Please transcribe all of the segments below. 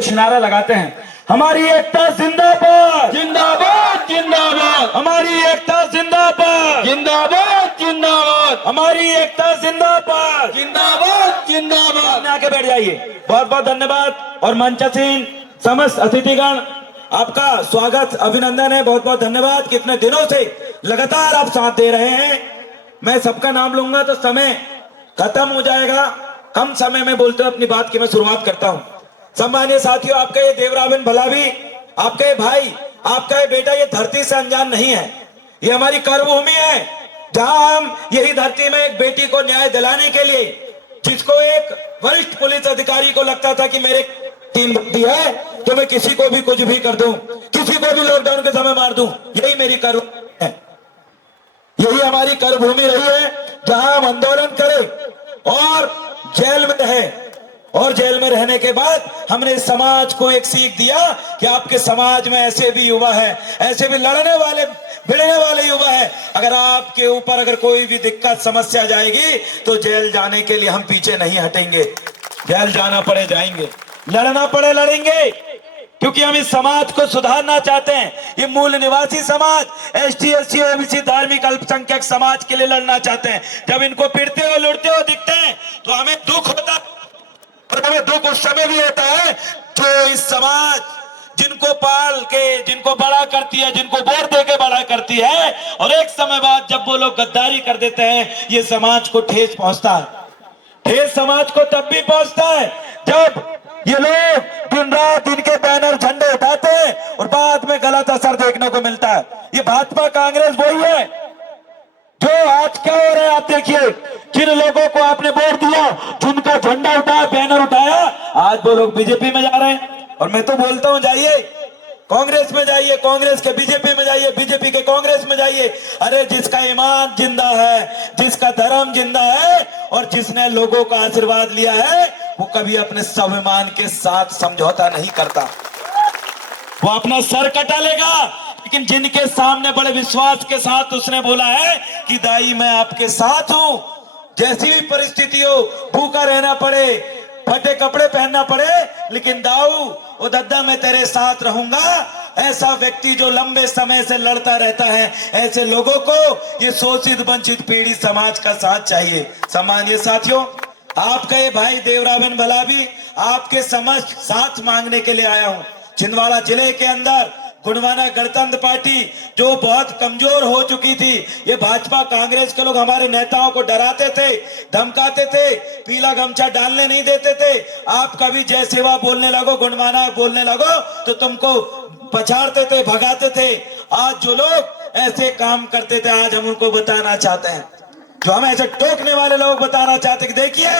कुछ नारा लगाते हैं, हमारी एकता जिंदाबाद जिंदाबाद जिंदाबाद, हमारी एकता जिंदाबाद जिंदाबाद जिंदाबाद, हमारी एकता जिंदाबाद। जिंदाबाद जिंदाबाद। सामने आके बैठ जाइए। बहुत बहुत धन्यवाद। और मंचासीन समस्त अतिथिगण, आपका स्वागत अभिनंदन है। बहुत बहुत धन्यवाद। कितने दिनों से लगातार आप साथ दे रहे हैं। मैं सबका नाम लूंगा तो समय खत्म हो जाएगा। कम समय में बोलते हुए अपनी बात की मैं शुरुआत करता हूं। सम्मानीय साथियों, आपका ये देवराबेन भलावी, आपका ये भाई, आपका ये बेटा, ये धरती से अनजान नहीं है। ये हमारी कर्मभूमि है, जहां हम यही धरती में एक बेटी को न्याय दिलाने के लिए, जिसको एक वरिष्ठ पुलिस अधिकारी को लगता था कि मेरे 3 बुद्धि है तो मैं किसी को भी कुछ भी कर दूं, किसी को भी लॉकडाउन के समय मार दूं, यही मेरी कर्म है, यही हमारी कर्मभूमि रही है, जहां हम आंदोलन करें और जेल में रहे। और जेल में रहने के बाद हमने इस समाज को एक सीख दिया कि आपके समाज में ऐसे भी युवा है, ऐसे भी लड़ने वाले भिड़ने वाले युवा है। अगर आपके ऊपर अगर कोई भी दिक्कत समस्या जाएगी तो जेल जाने के लिए हम पीछे नहीं हटेंगे। जेल जाना पड़े जाएंगे, लड़ना पड़े लड़ेंगे, क्योंकि हम इस समाज को सुधारना चाहते हैं। ये मूल निवासी समाज, एसटी एससी ओबीसी धार्मिक अल्पसंख्यक समाज के लिए लड़ना चाहते हैं। जब इनको पीटते हो लुटते हो दिखते हैं तो हमें दुख होता है। और हमें दुख उस समय भी होता है जो इस समाज जिनको पाल के, जिनको बड़ा करती है, जिनको वोट दे के बड़ा करती है, और एक समय बाद जब वो लोग गद्दारी कर देते हैं, ये समाज को ठेस पहुंचता है। ठेस समाज को तब भी पहुंचता है जब ये लोग दिन रात इनके बैनर झंडे उठाते हैं और बाद में गलत असर देखने को मिलता है। ये भाजपा कांग्रेस वही है जो आज क्या हो रहा है। आप देखिए, जिन लोगों को आपने वोट दिया, जिनका झंडा उठाया, बैनर उठाया, आज वो लोग बीजेपी में जा रहे हैं। और मैं तो बोलता हूं, जाइए कांग्रेस में, जाइए कांग्रेस के बीजेपी में, जाइए बीजेपी के कांग्रेस में जाइए। अरे जिसका ईमान जिंदा है, जिसका धर्म जिंदा है और जिसने लोगों का आशीर्वाद लिया है, वो कभी अपने स्वाभिमान के साथ समझौता नहीं करता। वो अपना सर कटा लेगा, लेकिन जिनके सामने बड़े विश्वास के साथ उसने बोला है कि दाई मैं आपके साथ हूं, जैसी भी परिस्थिति हो, भूखा रहना पड़े, फटे कपड़े पहनना पड़े, लेकिन दाऊ ओ दद्दा मैं तेरे साथ रहूंगा। ऐसा व्यक्ति जो लंबे समय से लड़ता रहता है, ऐसे लोगों को ये शोषित वंचित पीड़ित समाज का साथ चाहिए। सम्मानीय साथियों, आपका ये भाई देवराबेन भलावी आपके समक्ष साथ मांगने के लिए आया हूं। छिंदवाड़ा जिले के अंदर गुणवाना गणतंत्र पार्टी जो बहुत कमजोर हो चुकी थी, ये भाजपा कांग्रेस के लोग हमारे नेताओं को डराते थे, धमकाते थे, पीला गमछा डालने नहीं देते थे। आप कभी जय सेवा बोलने लगो, गुणवाना बोलने लगो तो तुमको पछाड़ते थे, भगाते थे। आज जो लोग ऐसे काम करते थे, आज हम उनको बताना चाहते हैं, जो हम ऐसे टोकने वाले लोग बताना चाहते कि देखिए,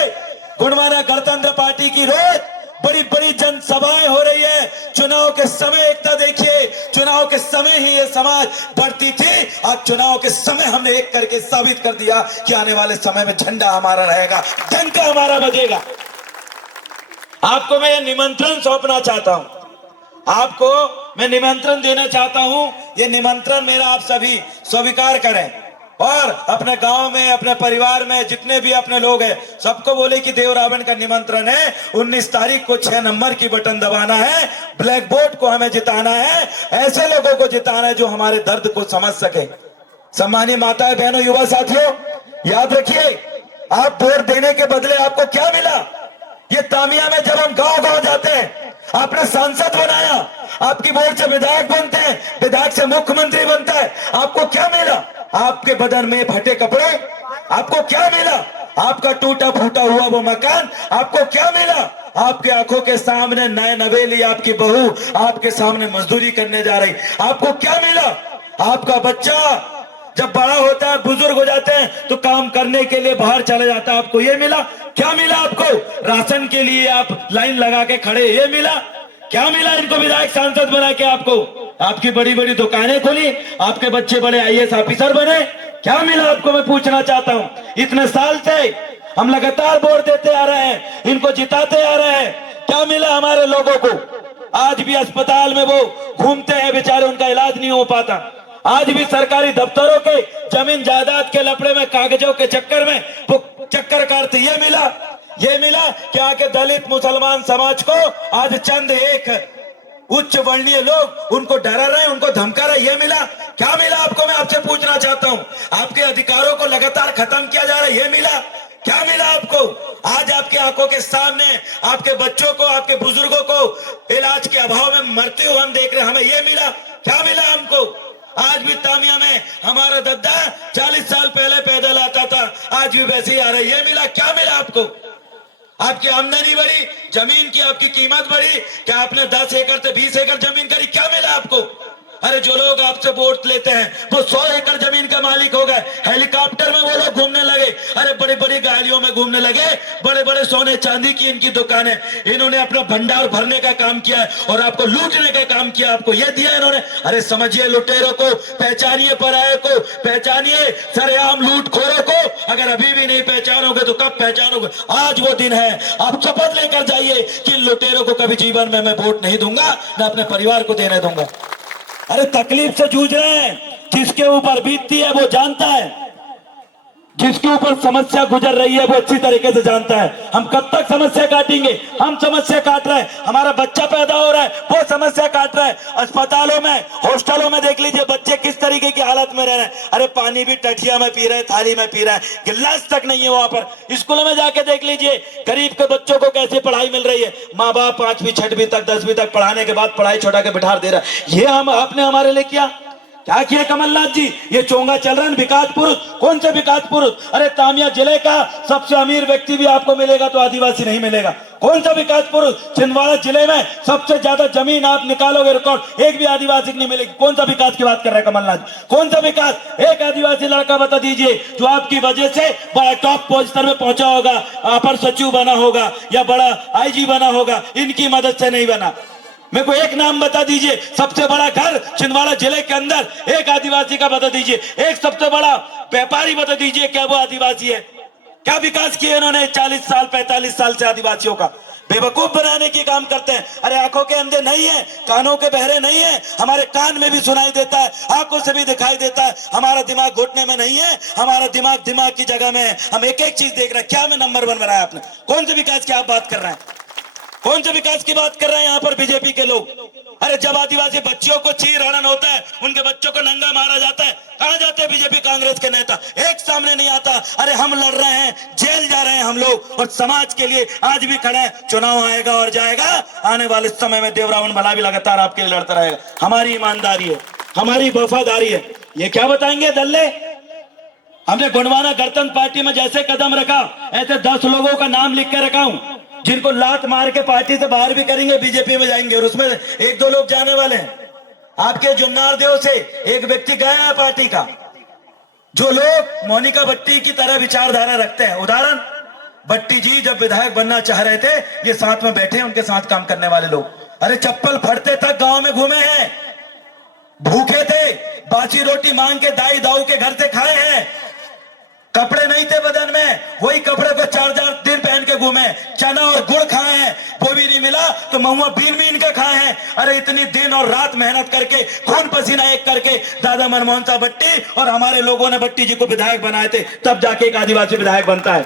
गुणवाना गणतंत्र पार्टी की रोज बड़ी बड़ी जनसभाएं हो रही है। चुनाव के समय एकता देखिए, चुनाव के समय ही ये समाज बढ़ती थी, आज चुनाव के समय हमने एक करके साबित कर दिया कि आने वाले समय में झंडा हमारा रहेगा, डंका हमारा बजेगा। आपको मैं ये निमंत्रण सौंपना चाहता हूं, आपको मैं निमंत्रण देना चाहता हूं। ये निमंत्रण मेरा आप सभी स्वीकार करें और अपने गांव में, अपने परिवार में जितने भी अपने लोग हैं, सबको बोले कि देवराबेन का निमंत्रण है। 19 तारीख को 6 नंबर की बटन दबाना है, ब्लैक बोर्ड को हमें जिताना है, ऐसे लोगों को जिताना है जो हमारे दर्द को समझ सके। सम्मानीय माताएं, बहनों, युवा साथियों, याद रखिए, आप वोट देने के बदले आपको क्या मिला। ये तामिया में जब हम गांव गांव जाते हैं, आपने सांसद बनाया, आपकी वोट से विधायक बनते हैं, विधायक से मुख्यमंत्री बनता है, आपको क्या मिला। आपके बदन में फटे कपड़े, आपको क्या मिला। आपका टूटा फूटा हुआ वो मकान, आपको क्या मिला। आपके आंखों के सामने नए नवेली आपकी बहू आपके सामने मजदूरी करने जा रही, आपको क्या मिला। आपका बच्चा जब बड़ा होता है, बुजुर्ग हो जाते हैं, तो काम करने के लिए बाहर चला जाता है, आपको ये मिला। क्या मिला आपको, राशन के लिए आप लाइन लगा के खड़े, ये मिला। क्या मिला इनको विधायक सांसद बना के आपको, आपकी बड़ी बड़ी दुकानें खुली, आपके बच्चे बड़े आईएएस ऑफिसर बने, क्या मिला आपको, मैं पूछना चाहता हूं। इतने साल से हम लगातार वोट देते आ रहे हैं, इनको जिताते आ रहे हैं, क्या मिला हमारे लोगों को। आज भी अस्पताल में वो घूमते हैं बेचारे, उनका इलाज नहीं हो पाता। आज भी सरकारी दफ्तरों के जमीन जायदाद के लफड़े में, कागजों के चक्कर में वो चक्कर काटते, ये मिला। ये मिला कि आके दलित मुसलमान समाज को आज चंद एक उच्च वर्णीय लोग उनको डरा रहे हैं, उनको धमका रहे हैं। ये मिला, क्या मिला आपको? मैं आपसे पूछना चाहता हूं। आपके अधिकारों को लगातार खत्म किया जा रहा है, ये मिला? क्या मिला आपको? आज आपकी आंखों के सामने आपके बच्चों को, आपके बुजुर्गों को इलाज के अभाव में मरते हुए हम देख रहे हैं, हमें ये मिला? क्या मिला हमको? आज भी तामिया में हमारा दद्दा 40 साल पहले पैदल आता था, आज भी वैसे ही आ रहा है। ये मिला? क्या मिला आपको? आपकी आमदनी बढ़ी, जमीन की आपकी कीमत बढ़ी, क्या आपने 10 एकड़ से 20 एकड़ जमीन करी? क्या मिला आपको? अरे जो लोग आपसे वोट लेते हैं वो 100 एकड़ जमीन का मालिक हो गए, हेलीकॉप्टर में वो लोग घूमने लगे, अरे बड़ी बड़ी गाड़ियों में घूमने लगे, बड़े बड़े सोने चांदी की इनकी दुकानें, इन्होंने अपना भंडार भरने का काम किया है और आपको लूटने का काम किया, आपको ये दिया इन्होंने। अरे समझिए लुटेरों को, पहचानिए पराये को, पहचानिए सरेआम लूटखोरों को। अगर अभी भी नहीं पहचानोगे तो कब पहचानोगे? आज वो दिन है, आप शपथ लेकर जाइए कि लुटेरों को कभी जीवन में मैं वोट नहीं दूंगा, न अपने परिवार को देने दूंगा। अरे तकलीफ से जूझ रहे हैं, जिसके ऊपर बीतती है वो जानता है, जिसके ऊपर समस्या गुजर रही है वो अच्छी तरीके से जानता है। हम कब तक समस्या काटेंगे? हम समस्या काट रहे हैं, हमारा बच्चा पैदा हो रहा है वो समस्या काट रहा है। अस्पतालों में, हॉस्टलों में देख लीजिए बच्चे किस तरीके की हालत में रह रहे हैं। अरे पानी भी टठिया में पी रहे हैं, थाली में पी रहे हैं, गिलास तक नहीं है वहां पर। स्कूलों में जाके देख लीजिए गरीब के बच्चों को कैसे पढ़ाई मिल रही है। माँ बाप 5वीं 6वीं तक 10वीं तक पढ़ाने के बाद पढ़ाई छोड़ा के बिठा दे रहा है। ये हम आपने हमारे लिए किया? क्या किया कमलनाथ जी? ये चोंगा चल रहा है विकास पुरुष। कौन से विकास पुरुष? अरे तामिया जिले का सबसे अमीर व्यक्ति भी आपको मिलेगा तो आदिवासी नहीं मिलेगा। कौन सा विकास पुरुष? छिंदवाड़ा जिले में सबसे ज्यादा जमीन आप निकालोगे रिकॉर्ड, एक भी आदिवासी नहीं मिलेगी। कौन सा विकास की बात कर रहा है कमलनाथ? कौन सा विकास? एक आदिवासी लड़का बता दीजिए जो आपकी वजह से बड़ा टॉप पोजीशन में पहुंचा होगा, अपर सचिव बना होगा या बड़ा आईजी बना होगा, इनकी मदद से नहीं बना। मेरे को एक नाम बता दीजिए, सबसे बड़ा घर छिंदवाड़ा जिले के अंदर एक आदिवासी का बता दीजिए, एक सबसे बड़ा व्यापारी बता दीजिए, क्या वो आदिवासी है? क्या विकास किया इन्होंने 40 साल 45 साल से आदिवासियों का? बेवकूफ बनाने की काम करते हैं। अरे आंखों के अंधे नहीं है, कानों के बहरे नहीं है, हमारे कान में भी सुनाई देता है, आंखों से भी दिखाई देता है। हमारा दिमाग घुटने में नहीं है, हमारा दिमाग दिमाग की जगह में है। हम एक एक चीज देख रहे हैं। क्या में नंबर 1 बनाया आपने? कौन से विकास की आप बात कर रहे हैं? कौन से विकास की बात कर रहे हैं यहाँ पर बीजेपी के लोग? अरे जब आदिवासी बच्चियों को चीर हरण होता है, उनके बच्चों को नंगा मारा जाता है, कहां जाते हैं बीजेपी कांग्रेस के नेता? एक सामने नहीं आता। अरे हम लड़ रहे हैं, जेल जा रहे हैं हम लोग और समाज के लिए आज भी खड़े हैं। चुनाव आएगा और जाएगा, आने वाले समय में देवरावन भला भी लगातार आपके लिए लड़ता रहेगा। हमारी ईमानदारी है, हमारी वफादारी है। ये क्या बताएंगे दल्ले? हमने गोंडवाना गणतंत्र पार्टी में जैसे कदम रखा, ऐसे 10 लोगों का नाम लिख के रखा हूं जिनको लात मार के पार्टी से बाहर भी करेंगे, बीजेपी में जाएंगे और उसमें 1-2 लोग जाने वाले हैं। आपके जुन्नार देव से एक व्यक्ति गया है पार्टी का, जो लोग मोनिका भट्टी की तरह विचारधारा रखते हैं। उदाहरण, भट्टी जी जब विधायक बनना चाह रहे थे, ये साथ में बैठे, उनके साथ काम करने वाले लोग। अरे चप्पल फटते तक गांव में घूमे हैं, भूखे थे, बासी रोटी मांग के दाई दाऊ के घर से खाए हैं, कपड़े नहीं थे बदन में, वही कपड़े को 4-4 दिन पहन के घूमे, चना और गुड़ खाए हैं, वो भी नहीं मिला तो महुआ बीन बीन के खाए हैं। अरे इतनी दिन और रात मेहनत करके, खून पसीना एक करके दादा मनमोहन साहब भट्टी और हमारे लोगों ने भट्टी जी को विधायक बनाए थे, तब जाके एक आदिवासी विधायक बनता है।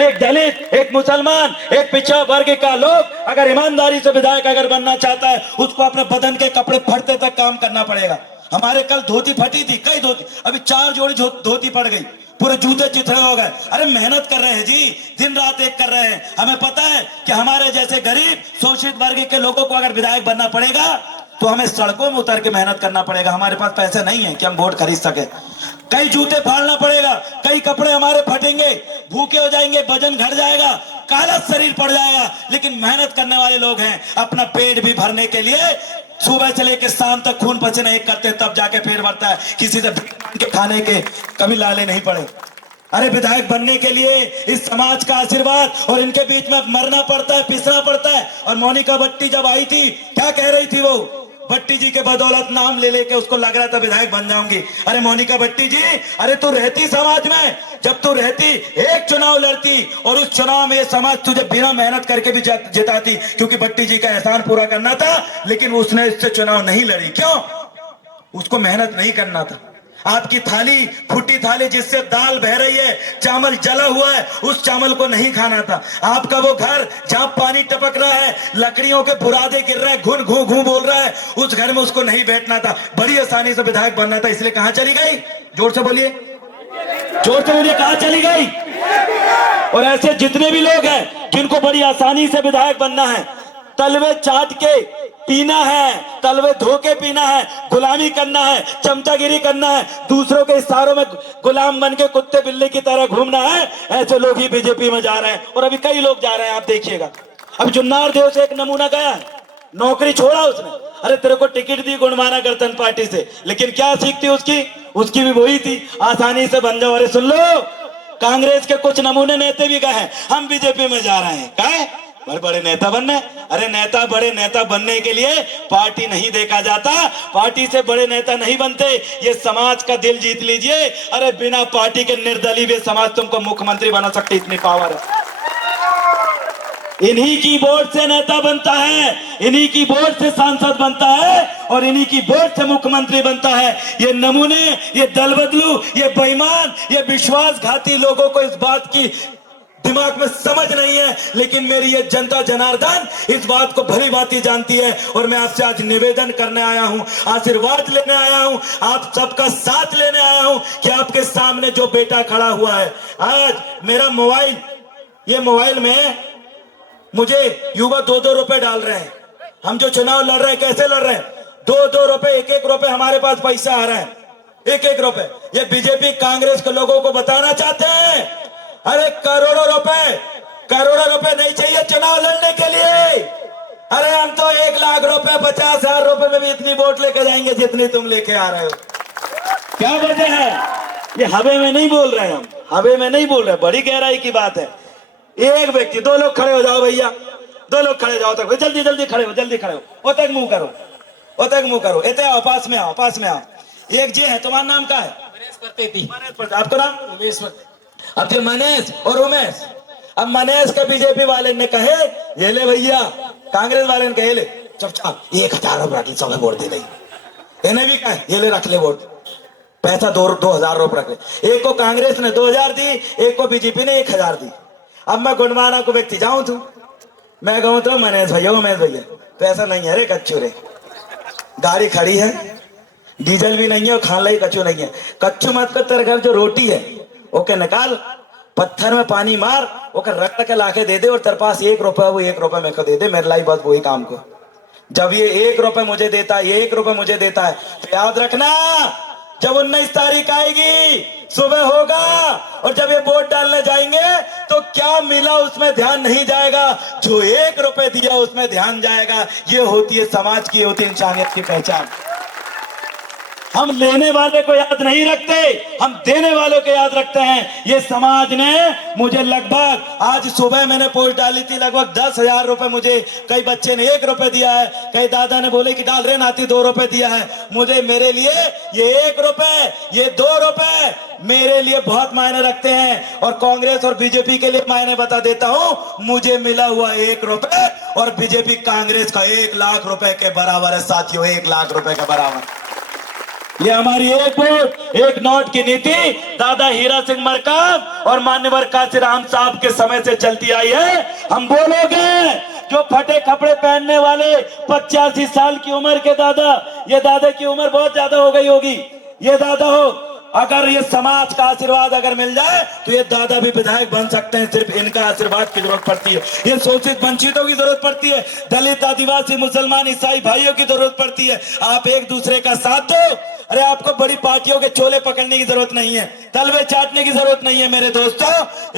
एक दलित, एक मुसलमान, एक पिछड़ा वर्ग का लोग अगर ईमानदारी से विधायक अगर बनना चाहता है, उसको अपने बदन के कपड़े फटते तक काम करना पड़ेगा। हमारे कल धोती फटी थी, कई धोती, अभी 4 जोड़ी धोती पड़ गई, पूरे जूते चिथड़े हो गए। अरे मेहनत कर रहे हैं जी, दिन रात एक कर रहे हैं। हमें पता है कि हमारे जैसे गरीब शोषित वर्ग के लोगों को अगर विधायक बनना पड़ेगा तो हमें सड़कों में उतर के मेहनत करना पड़ेगा। हमारे पास पैसे नहीं है कि हम वोट खरीद सके। कई जूते फाड़ना पड़ेगा, कई कपड़े हमारे फटेंगे, भूखे हो जाएंगे, वजन घट जाएगा, काला शरीर पड़ जाएगा, लेकिन मेहनत करने वाले लोग हैं। अपना पेट भी भरने के लिए सुबह से लेकर शाम तक खून पसीना एक करते, तब जाके पेट भरता है। किसी से के खाने के कभी लाले नहीं पड़े। अरे विधायक बनने के लिए इस समाज का आशीर्वाद और इनके बीच में मरना पड़ता है, पिसना पड़ता है। और मोनिका भट्टी जब आई थी, क्या कह रही थी वो? भट्टी जी के बदौलत नाम ले लेके उसको लग रहा था विधायक बन जाऊंगी। अरे मोनिका भट्टी जी, अरे तू रहती समाज में, जब तू रहती एक चुनाव लड़ती और उस चुनाव में ये समाज तुझे बिना मेहनत करके भी जिताती, क्योंकि भट्टी जी का एहसान पूरा करना था, लेकिन उसने इससे चुनाव नहीं लड़ी। क्यों? उसको मेहनत नहीं करना था। आपकी थाली, फूटी थाली जिससे दाल बह रही है, चावल जला हुआ है, उस चावल को नहीं खाना था। आपका वो घर जहां पानी टपक रहा है, लकड़ियों के बुरादे गिर रहे हैं, घुन घू घू बोल रहा है, उस घर में उसको नहीं बैठना था। बड़ी आसानी से विधायक बनना था, इसलिए कहां चली गई? जोर से बोलिए, जोर से बोलिए, कहां चली गई? और ऐसे जितने भी लोग हैं जिनको बड़ी आसानी से विधायक बनना है, तलवे चाट के पीना है, तलवे धो के पीना है, गुलामी करना है, चमचागिरी करना है, दूसरों के इशारों में गुलाम बन के कुत्ते बिल्ली की तरह घूमना है, ऐसे लोग ही बीजेपी में जा रहे हैं। और अभी कई लोग जा रहे हैं, आप देखिएगा। अब जुन्नार देव से एक नमूना गया, नौकरी छोड़ा उसने, अरे तेरे को टिकट दी गुणमाना गणतंत्र पार्टी से, लेकिन क्या सीखती उसकी भी वही थी, आसानी से बन जाओ। अरे सुन लो, कांग्रेस के कुछ नमूने नेता भी गए हैं, हम बीजेपी में जा रहे हैं, क्या है? बड़े बड़े नेता बनने। अरे नेता, बड़े नेता बनने के लिए पार्टी नहीं देखा जाता, पार्टी से बड़े नेता नहीं बनते, ये समाज का दिल जीत लीजिए। अरे बिना पार्टी के निर्दलीय भी समाज तुमको मुख्यमंत्री बना सकते, इतनी पावर है। इन्हीं की वोट से नेता बनता है, इन्हीं की वोट से सांसद बनता है, और इन्हीं की वोट से मुख्यमंत्री बनता है। ये नमूने, ये दल बदलू, ये बेईमान, ये विश्वासघाती लोगों को इस बात की दिमाग में समझ नहीं है, लेकिन मेरी ये जनता जनार्दन इस बात को भली भांति जानती है। और मैं आपसे आज निवेदन करने आया हूं, आशीर्वाद लेने आया हूं, आप सबका साथ लेने आया हूं कि आपके सामने जो बेटा खड़ा हुआ है, आज मेरा मोबाइल, ये मोबाइल में मुझे युवा 2-2 रुपए डाल रहे हैं। हम जो चुनाव लड़ रहे हैं, कैसे लड़ रहे हैं? 2-2 रुपए, 1-1 रुपए हमारे पास पैसा आ रहा है, 1-1 रुपए। ये बीजेपी कांग्रेस के लोगों को बताना चाहते हैं, अरे करोड़ों रुपए नहीं चाहिए चुनाव लड़ने के लिए। अरे हम तो 1 लाख रुपए, 50,000 रुपए में भी इतनी वोट लेके जाएंगे जितनी तुम लेके आ रहे हो। क्या वजह है? ये हवे में नहीं बोल रहे, हम हवे में नहीं बोल रहे, बड़ी गहराई की बात है। एक व्यक्ति, 2 लोग खड़े हो जाओ भैया, 2 लोग खड़े जाओ तक, जल्दी जल्दी खड़े हो, जल्दी खड़े हो, ओ तक मुंह करो, ओ तक मुंह करो, इतने आओ, पास में आओ, पास में आओ। एक जी है, तुम्हारा नाम क्या है? आपका नाम? उमेश। अब जो मनेश और उमेश, अब मनेश के बीजेपी वाले ने कहे, ये ले भैया, कांग्रेस वाले ने कहे, ले चुपचाप 1,000 रुपए रख ले, सब वोट दे दे। इन्हें भी कहे, ये ले रख ले वोट, पैसा 2,000 रुपए रख ले। एक को कांग्रेस ने 2,000 दी, एक को बीजेपी ने 1,000 दी। अब मैं गुणमाना को व्यक्ति जाऊं तू, मैं कहूं तो मनेश भैया, उमेश भैया, पैसा नहीं है रे कच्चू रे, गाड़ी खड़ी है, डीजल भी नहीं है और खाने लायक कच्चू नहीं है। कच्चू मत कर, तेरे घर जो रोटी है ओके निकाल, पत्थर में पानी मार, ओके रगड़ के लाके दे दे, और तेरे पास 1 रुपए, वो 1 रुपए मेरे को दे दे, मेरे लाई बस वही काम को। जब ये 1 रुपए मुझे देता है, ये 1 रुपए मुझे देता है, तो याद रखना, जब 19 तारीख आएगी, सुबह होगा, और जब ये वोट डालने जाएंगे तो क्या मिला उसमें ध्यान नहीं जाएगा, जो 1 रुपए दिया उसमें ध्यान जाएगा। ये होती है समाज की, होती है इंसानियत की पहचान। हम लेने वाले को याद नहीं रखते, हम देने वालों को याद रखते हैं। ये समाज ने मुझे लगभग, आज सुबह मैंने पोस्ट डाली थी, लगभग 10,000 रुपए मुझे, कई बच्चे ने 1 रुपए दिया है, कई दादा ने बोले कि डाल रहे नाती 2 रुपए दिया है। मुझे, मेरे लिए ये 1 रुपए, ये 2 रुपए मेरे लिए बहुत मायने रखते हैं। और कांग्रेस और बीजेपी के लिए मायने बता देता हूं, मुझे मिला हुआ 1 रुपए और बीजेपी कांग्रेस का 1 लाख रुपए के बराबर है साथियों, 1 लाख रुपए के बराबर। ये हमारी एक वोट, एक नोट की नीति दादा हीरा सिंह मरकाम और मान्यवर काशीराम साहब के समय से चलती आई है। हम वो लोग हैं जो फटे कपड़े पहनने वाले 85 साल की उम्र के दादा, ये दादा की उम्र बहुत ज्यादा हो गई होगी, ये दादा हो, अगर ये समाज का आशीर्वाद अगर मिल जाए तो ये दादा भी विधायक बन सकते हैं। सिर्फ इनका आशीर्वाद की जरूरत पड़ती है, ये शोषित वंचितों की जरूरत पड़ती है, दलित आदिवासी मुसलमान ईसाई भाइयों की जरूरत पड़ती है। आप एक दूसरे का साथ दो। अरे आपको बड़ी पार्टियों के चोले पकड़ने की जरूरत नहीं है, तलवे चाटने की जरूरत नहीं है मेरे दोस्तों।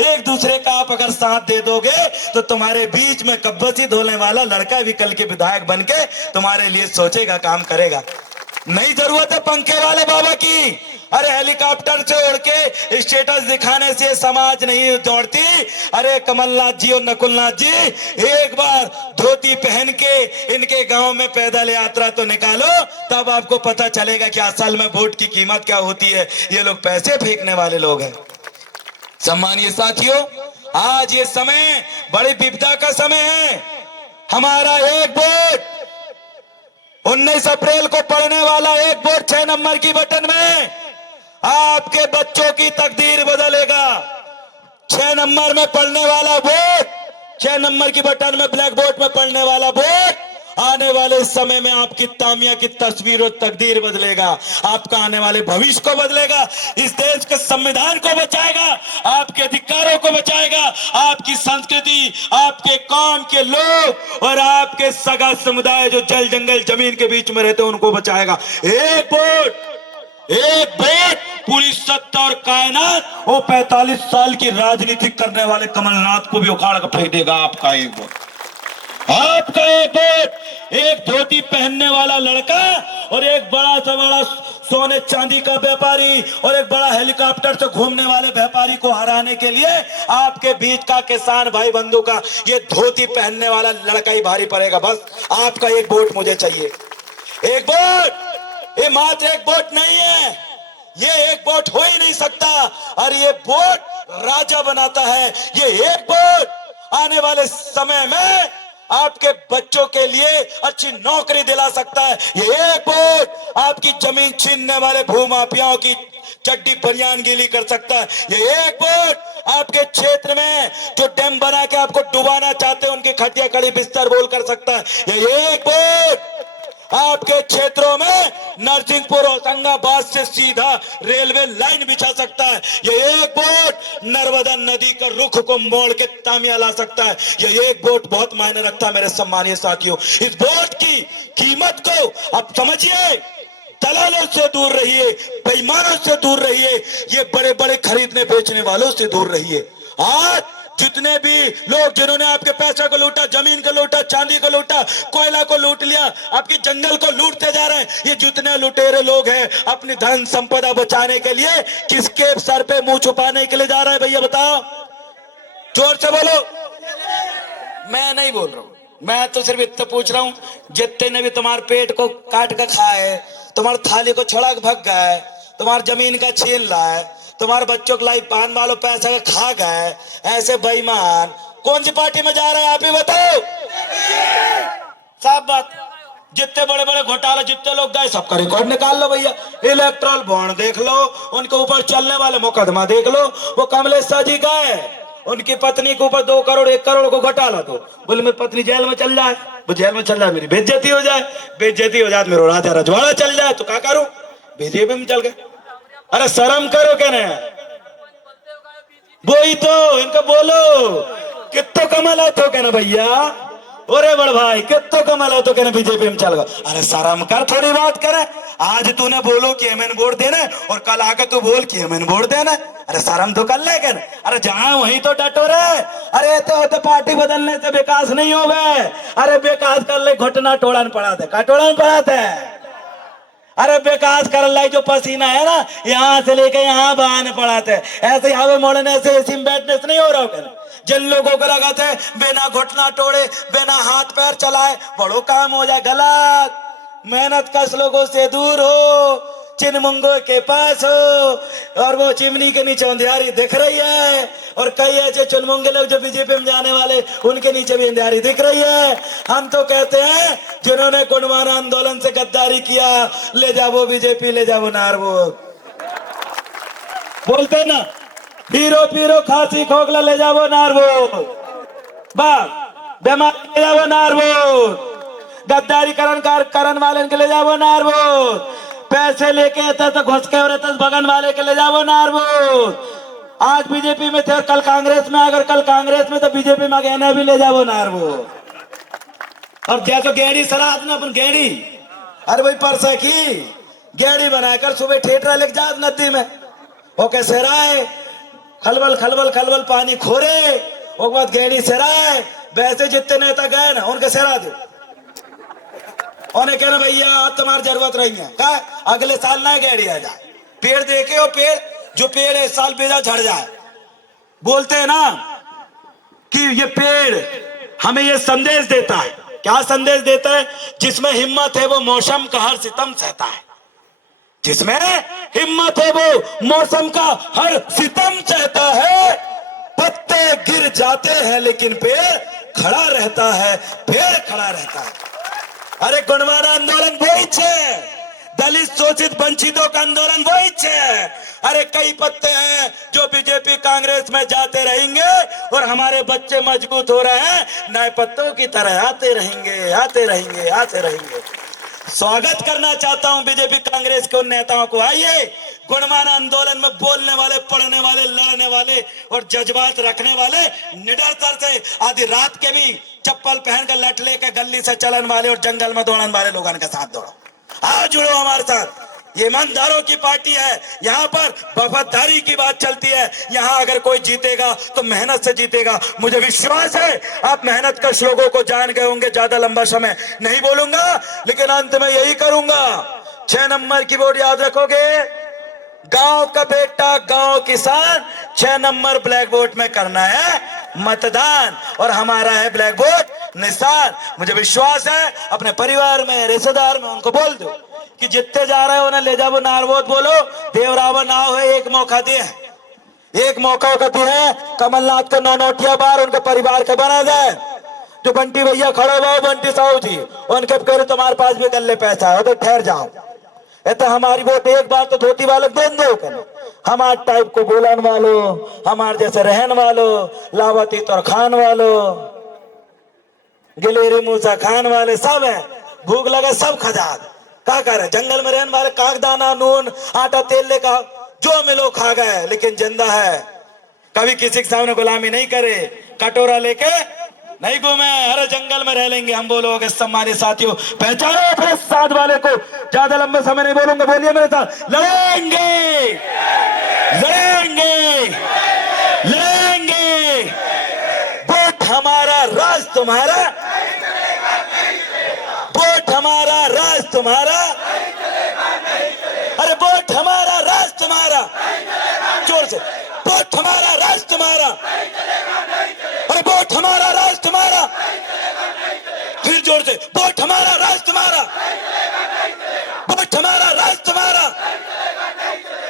एक दूसरे का आप अगर साथ दे दोगे तो तुम्हारे बीच में कब्बसी धोने वाला लड़का भी कल के विधायक बन के तुम्हारे लिए सोचेगा, काम करेगा। नहीं जरूरत है पंखे वाले बाबा की, अरे हेलीकॉप्टर से उड़ के स्टेटस दिखाने से समाज नहीं दौड़ती। अरे कमलनाथ जी और नकुलनाथ जी, एक बार धोती पहन के इनके गांव में पैदल यात्रा तो निकालो, तब आपको पता चलेगा कि असल में वोट की कीमत क्या होती है। ये लोग पैसे फेंकने वाले लोग हैं। सम्मानीय साथियों, आज ये समय बड़ी विपदा का समय है। हमारा एक वोट 19 अप्रैल को पड़ने वाला एक वोट 6 नंबर की बटन में आपके बच्चों की तकदीर बदलेगा। 6 नंबर में पढ़ने वाला वोट, 6 नंबर की बटन में ब्लैक बोर्ड में पढ़ने वाला वोट आने वाले समय में आपकी तामिया की तस्वीर और तकदीर बदलेगा, आपका आने वाले भविष्य को बदलेगा, इस देश के संविधान को बचाएगा, आपके अधिकारों को बचाएगा, आपकी संस्कृति, आपके कौम के लोग और आपके सगा समुदाय जो जल जंगल जमीन के बीच में रहते हैं उनको बचाएगा। एक वोट पूरी सत्ता और कायनात वो 45 साल की राजनीति करने वाले कमलनाथ को भी उखाड़ कर फेंक देगा। आपका एक वोट, आपका एक वोट, एक धोती पहनने वाला लड़का और एक बड़ा से बड़ा सोने चांदी का व्यापारी और एक बड़ा हेलीकॉप्टर से घूमने वाले व्यापारी को हराने के लिए आपके बीच का किसान भाई बंधु का ये धोती पहनने वाला लड़का ही भारी पड़ेगा। बस आपका एक वोट मुझे चाहिए। एक वोट, ये मात्र एक वोट नहीं है, ये एक वोट हो ही नहीं सकता और ये वोट राजा बनाता है। ये एक वोट आने वाले समय में आपके बच्चों के लिए अच्छी नौकरी दिला सकता है। ये एक वोट आपकी जमीन छीनने वाले भूमाफियाओं की चड्डी बनियान गीली कर सकता है। ये एक वोट आपके क्षेत्र में जो डैम बना के आपको डुबाना चाहते हैं उनकी खटिया कड़ी बिस्तर बोल कर सकता है। ये एक वोट आपके क्षेत्रों में नरसिंहपुर होशंगाबाद से सीधा रेलवे लाइन बिछा सकता है। ये एक वोट नर्मदा नदी का रुख को मोड़ के तामिया ला सकता है। ये एक वोट बहुत मायने रखता है मेरे सम्मानीय साथियों। इस वोट की कीमत को आप समझिए, दलालों से दूर रहिए, बेईमानों से दूर रहिए, ये बड़े बड़े खरीदने बेचने वालों से दूर रहिए। आज जितने भी लोग जिन्होंने आपके पैसे को लूटा, जमीन को लूटा, चांदी को लूटा, कोयला को लूट लिया, आपके जंगल को लूटते जा रहे हैं, ये जितने लुटेरे लोग हैं अपनी धन संपदा बचाने के लिए किसके सर पे मुंह छुपाने के लिए जा रहे हैं? भैया बताओ, जोर से बोलो। मैं नहीं बोल रहा हूं, मैं तो सिर्फ इतना पूछ रहा हूं, जितने ने भी तुम्हारे पेट को काट कर खाए, तुम्हारी थाली को छोड़ा के भग गए, तुम्हारी जमीन का छीन लाए, तुम्हारे बच्चों को लाई पान वालों पैसा खा गए, ऐसे बेईमान कौन सी पार्टी में जा रहे हैं आप ही बताओ। साफ बात, जितने बड़े बड़े घोटाले जितने लोग गए सबका रिकॉर्ड निकाल लो भैया। इलेक्ट्रल बॉन्ड देख लो, उनके ऊपर चलने वाले मुकदमा देख लो। वो कमलेश शाह जी गए, उनकी पत्नी के ऊपर 2 करोड़ 1 करोड़ को घोटाला, तो बोले मेरी पत्नी जेल में चल जाए, वो जेल में चल जाए, मेरी बेइज्जती हो जाए, बेइज्जती हो जाए मेरा राजा रजवाड़ा चल जाए, तो क्या करूं? बीजेपी में चल गए। अरे शर्म करो क्या ना, वही तो इनको बोलो कितो कमल हो तो क्या ना भैया, अरे बड़ भाई कितो कमल हो तो क्या ना बीजेपी में चल गए। अरे शर्म कर, थोड़ी बात करे। आज तूने बोलो कि हमें वोट देना और कल आके तू बोल कि हमें वोट देना। अरे शर्म तो कर ले क्या? अरे जहां वहीं तो डटो रे। अरे तो पार्टी बदलने से विकास नहीं होगा। अरे विकास कर ले, घुटना टोड़न पड़ा थे, का टोड़न पड़ा थे। अरे विकास कर लाई जो पसीना है ना यहाँ से लेके यहाँ बहाने पड़ा थे, ऐसे हवा मोड़ने से एसी में बैठने से नहीं हो रहा होगा। जिन लोगों को लगा थे बिना घुटना तोड़े बिना हाथ पैर चलाए बड़ो काम हो जाए, गलत। मेहनत कश लोगों से दूर हो, चिनमुंगो के पास हो और वो चिमनी के नीचे अंधियारी दिख रही है। और कई ऐसे चुनमुंगे लोग जो बीजेपी में जाने वाले उनके नीचे भी अंधियारी दिख रही है। हम तो कहते हैं जिन्होंने कुंडवाना आंदोलन से गद्दारी किया, ले जाओ बीजेपी, ले जाओ नारवो, बोलते ना पीरो पीरो खांसी खोखला ले जाओ नारवो, बस बीमार ले जाओ नारवो, गद्दारी करण वाले के ले जाओ नारवो, पैसे लेके तो घुस के और बगन वाले के ले जाओ नारवो। आज बीजेपी में थे और कल कांग्रेस में, अगर कल कांग्रेस में तो बीजेपी में गए भी ले जाओ नारवो। और जैसे गेड़ी सराहत ना अपन गेड़ी, अरे भाई परसा की गेड़ी बनाकर सुबह ठेठरा लेके जाओ नदी में, ओके सेराए खलबल खलबल खलबल पानी खोरे, उसके बाद गेड़ी सेराए। वैसे जितने नेता गए ना उनके सेरा दो, उन्हें कहना भैया आज तुम्हारी जरूरत नहीं है, क्या अगले साल ना गेड़ी आ जाए। पेड़ देखे हो, पेड़ जो पेड़ इस साल बेजा झड़ जाए। बोलते हैं ना कि ये पेड़ हमें ये संदेश देता है, क्या संदेश देता है? जिसमें हिम्मत है वो मौसम का हर सितम सहता है, जिसमें हिम्मत है वो मौसम का हर सितम सहता है। पत्ते गिर जाते हैं लेकिन पेड़ खड़ा रहता है, पेड़ खड़ा रहता है। अरे गुणवाना आंदोलन वही छे दलित शोषित वंचितों का आंदोलन वही है। अरे कई पत्ते हैं जो बीजेपी कांग्रेस में जाते रहेंगे और हमारे बच्चे मजबूत हो रहे हैं, नए पत्तों की तरह आते रहेंगे, आते रहेंगे, आते रहेंगे। स्वागत करना चाहता हूं बीजेपी कांग्रेस के उन नेताओं को। आइए, गुणमाना आंदोलन में बोलने वाले, पढ़ने वाले, लड़ने वाले और जज्बात रखने वाले, निडरता से आधी रात के भी चप्पल पहनकर लट लेकर गली से चलन वाले और जंगल में दौड़ने वाले लोगों के साथ दौड़ो। आओ, जुड़ो हमारे साथ। ये ईमानदारों की पार्टी है। यहाँ पर वफादारी की बात चलती है। यहाँ अगर कोई जीतेगा तो मेहनत से जीतेगा। मुझे विश्वास है आप मेहनत कश लोगों को जान गए होंगे। ज्यादा लंबा समय नहीं बोलूंगा, लेकिन अंत में यही करूंगा। 6 नंबर की वोट याद रखोगे। गांव का बेटा, गांव किसान, 6 नंबर ब्लैक वोट में करना है मतदान, और हमारा है ब्लैक वोट निशान। मुझे विश्वास है अपने परिवार में, रिश्तेदार में उनको बोल दो कि जितने जा रहे हो उन्हें ले जाओ नारवोत बोलो। देवरावा नाव है, एक मौका दिए, एक मौका का दिए है। कमलनाथ को 9 नोटिया बार उनके परिवार के बना दे। जो बंटी भैया खड़े हुए, बंटी साहू जी, उनके कह तुम्हारे पास भी गले पैसा है तो ठहर जाओ। तो हमारी वोट एक बार तो धोती वाले दे दो। हमारे टाइप को बोलन वालो, हमारे जैसे रहन वालो, लावती तौर खान वालो, गिलेरी मूसा खान वाले सब है। भूख लगे सब खजाद का करे। जंगल में रहने वाले कागदाना, नून, आटा, तेल लेकर जो मिलो खा गए, लेकिन जिंदा है। कभी किसी के सामने गुलामी नहीं करे, कटोरा लेके नहीं घूमे। अरे जंगल में रह लेंगे हम। बोलोगे सम्मानित साथियों, पहचानो अपने साथ वाले को। ज्यादा लंबे समय नहीं बोलूंगा, बोलिए मेरे साथ। लड़ेंगे, लड़ेंगे, लड़ेंगे। वोट हमारा, राज तुम्हारा। वोट हमारा, राज तुम्हारा। अरे वोट हमारा, राज तुम्हारा। जोर से, वोट हमारा, राज तुम्हारा। अरे वोट हमारा, राज तुम्हारा। फिर जोर से, वोट हमारा, राज तुम्हारा। वोट हमारा, राज तुम्हारा।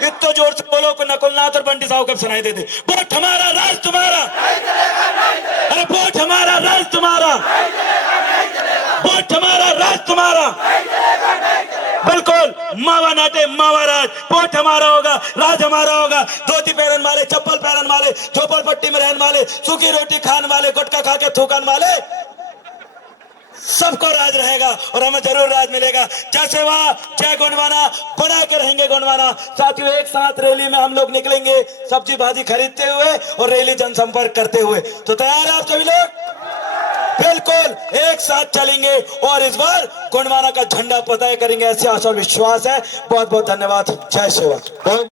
इतना जोर से बोलो कि नकुलनाथ और बंटी साहब कब सुनाई देते। वोट हमारा, राज तुम्हारा। अरे वोट हमारा, राज तुम्हारा। वोट हमारा, राज तुम्हारा। बिल्कुल, मावा नाटे मावा राज। वोट हमारा होगा, राज हमारा होगा। धोती पहनने वाले, चप्पल पहनने वाले, झोपड़ पट्टी में रहने वाले, सूखी रोटी खाने वाले, गुटखा खा के थूकने वाले, सबको राज रहेगा और हमें जरूर राज मिलेगा। जय सेवा, जय गुणवाना, बना के रहेंगे गुणवाना। साथियों, एक साथ रैली में हम लोग निकलेंगे, सब्जी भाजी खरीदते हुए और रैली जनसंपर्क करते हुए। तो तैयार है आप सभी लोग? बिल्कुल, एक साथ चलेंगे और इस बार गुणवाना का झंडा फतह करेंगे, ऐसे आशा और विश्वास है। बहुत बहुत धन्यवाद। जय सेवा।